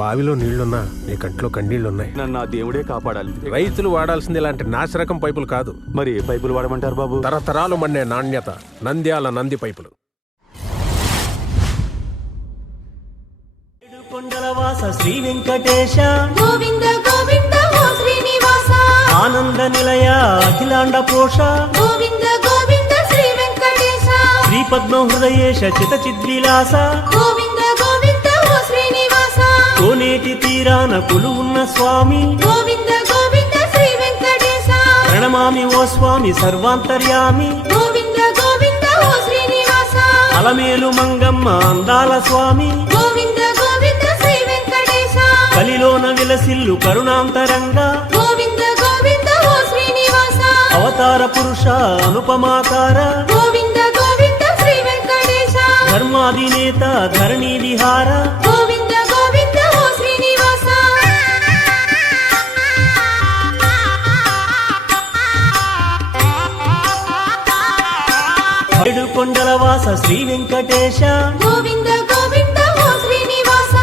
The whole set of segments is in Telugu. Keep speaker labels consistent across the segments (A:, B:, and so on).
A: బావిలో నీళ్ళున్నా నీ కంట్లో కన్నీళ్ళున్నాయి.
B: నన్ను ఆ దేవుడే కాపాడాలి.
A: రైతులు వాడాల్సింది ఇలాంటి నాశరకం పైపులు కాదు.
B: మరి ఏ పైపులు వాడమంటారు బాబు?
A: తరతరాలు మండే నాణ్యత నంద్యాల నంది పైపులు.
C: కొండలవాస శ్రీ వెంకటేశ.
D: గోవింద గోవింద ఓ శ్రీనివాస.
C: ఆనంద నిలయ అఖిలాండ పోష.
D: గోవింద గోవింద శ్రీ వెంకటేశ.
C: శ్రీ పద్మ హృదయేశ చిత చిద్విలాస
D: గోవింద
C: కోనేటి తీరాన కొలువున్న స్వామి.
D: గోవింద గోవింద శ్రీ వెంకటేశ.
C: ప్రణమామి ఓ స్వామి సర్వాంతర్యామి.
D: గోవింద గోవింద ఓ శ్రీనివాస.
C: అలమేలు మంగమ్మ అందాల స్వామి.
D: గోవింద గోవింద శ్రీ వెంకటేశ.
C: కలిలోన విలసిల్లు కరుణాంతరంగా.
D: గోవింద గోవింద ఓ శ్రీనివాస.
C: అవతార పురుష అనుపమాకార.
D: గోవింద గోవింద శ్రీ వెంకటేశ.
C: ధర్మాధినేత ధరణి విహార.
D: గోవింద
C: కొండలవాస శ్రీ వెంకటేశ.
D: గోవింద గోవింద ఓ శ్రీనివాస.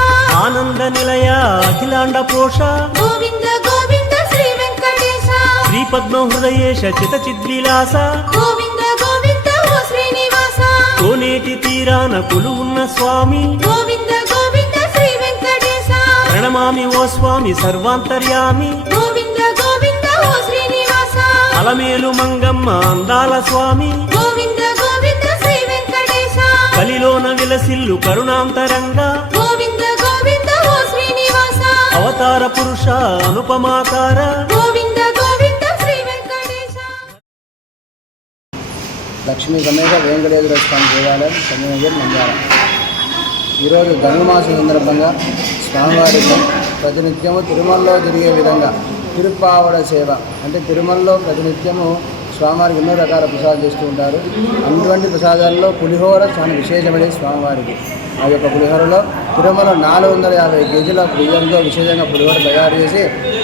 C: ఆనంద నిలయ అఖిలాండ పోష.
D: గోవింద గోవింద శ్రీ వెంకటేశ.
C: శ్రీ పద్మ హృదయేశ చిత చిద్విలాస
D: గోవింద గోవింద ఓ శ్రీనివాస.
C: కోనేటి తీరాన కొలువున్న స్వామి.
D: గోవింద గోవింద శ్రీ వెంకటేశ.
C: ప్రణమామి ఓ స్వామి సర్వాంతర్యామి.
D: గోవింద గోవింద ఓ శ్రీనివాస.
C: అలమేలు మంగమ్మ అందాల స్వామి. కలిలోన విలసిల్లు కరుణాంతరంగా.
D: గోవింద గోవింద ఓ శ్రీనివాస.
C: అవతార పురుష అనుపమాకార.
D: గోవింద గోవింద శ్రీ వెంకటేశ.
E: లక్ష్మీ గణేశ వెంకటేశ్వర స్వామి దేవాలయం సమయం నంద్యాల ఈరోజు ధనుమాసం సందర్భంగా స్వామివారికి ప్రతినిత్యము తిరుమలలో జరిగే విధంగా తిరుప్పావడ సేవ అంటే తిరుమలలో ప్రతినిత్యము స్వామివారికి ఎన్నో రకాల ప్రసాదాలు చేస్తూ ఉంటారు. అటువంటి ప్రసాదాల్లో పులిహోర చాలా విశేషమైనది స్వామివారికి. ఆ యొక్క పులిహోరలో తిరుమల నాలుగు వందల యాభై కేజీల బియ్యంతో విశేషంగా పులిహోర తయారు చేసి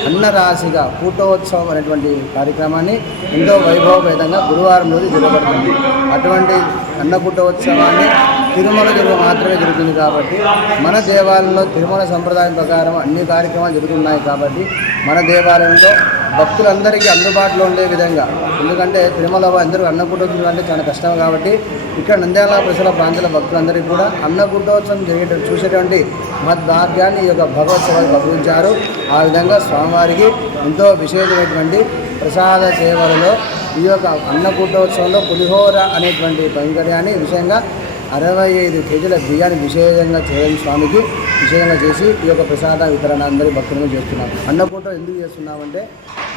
E: అన్నరాశిగా కూటోత్సవం అనేటువంటి కార్యక్రమాన్ని ఎంతో వైభవపేతంగా గురువారం రోజు జరగబడుతుంది అటువంటి అన్నకూటోత్సవాన్ని తిరుమల జరుగు మాత్రమే జరుగుతుంది కాబట్టి మన దేవాలయంలో తిరుమల సంప్రదాయం ప్రకారం అన్ని కార్యక్రమాలు జరుగుతున్నాయి కాబట్టి మన దేవాలయంలో భక్తులందరికీ అందుబాటులో ఉండే విధంగా. ఎందుకంటే తిరుమల అందరూ అన్నకూటోత్సవం అంటే చాలా కష్టం కాబట్టి ఇక్కడ నంద్యాల ప్రజల ప్రాంతాల భక్తులందరికీ కూడా అన్నకూటోత్సవం జరిగేటట్టు చూసేటువంటి మద్భాగ్యాన్ని ఈ యొక్క భగవత్సవాలు గౌరవించారు ఆ విధంగా స్వామివారికి ఎంతో విశేషమైనటువంటి ప్రసాద సేవలలో ఈ యొక్క అన్నకూటోత్సవంలో పులిహోర అనేటువంటి కైంకర్యాన్ని విషయంగా అరవై ఐదు కేజీల బియ్యాన్ని విశేషంగా చేయడం స్వామికి. విశేషంగా చేసి ఈ యొక్క ప్రసాద వితరణ అందరి భక్తులను చేస్తున్నాం అన్నకూట ఎందుకు చేస్తున్నామంటే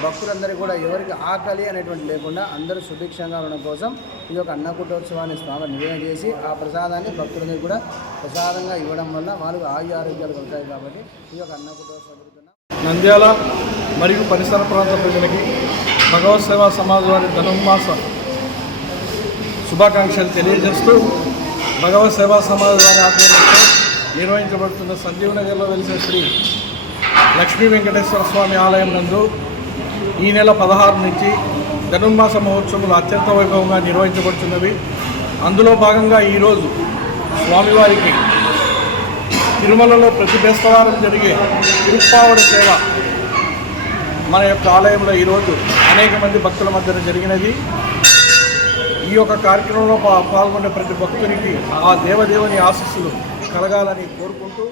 E: భక్తులందరికీ కూడా ఎవరికి ఆకలి అనేటువంటి లేకుండా అందరూ సుభిక్షంగా ఉండడం కోసం ఈ యొక్క అన్నకూటోత్సవాన్ని స్నానం నివేదన చేసి ఆ ప్రసాదాన్ని భక్తులందరికీ కూడా ప్రసాదంగా ఇవ్వడం వల్ల వాళ్ళకి ఆయు ఆరోగ్యాలు కలుగుతాయి కాబట్టి ఈ యొక్క అన్నకూటోత్సవం
F: నంద్యాల మరియు పరిసర ప్రాంత ప్రజలకి భగవత్ సేవా సమాజ్ వారి ధనుర్మాస శుభాకాంక్షలు తెలియజేస్తూ భగవత్ సేవా సమాజ్ వారి ఆధ్వర్యంలో నిర్వహించబడుతున్న సంజీవనగర్లో వెలిసిన శ్రీ లక్ష్మీ వెంకటేశ్వర స్వామి ఆలయం నందు ఈ నెల పదహారు నుంచి ధనుర్మాస మహోత్సవాలు అత్యంత వైభవంగా నిర్వహించబడుతున్నవి. అందులో భాగంగా ఈరోజు స్వామివారికి తిరుమలలో ప్రతి బేస్తవారం జరిగే తిరుప్పావడ సేవ మన యొక్క ఆలయంలో ఈరోజు అనేక మంది భక్తుల మధ్యన జరిగినది. ఈ యొక్క కార్యక్రమంలో పా- పాల్గొనే ప్రతి భక్తునికి ఆ దేవదేవుని ఆశీస్సులు కలగాలని కోరుకుంటూ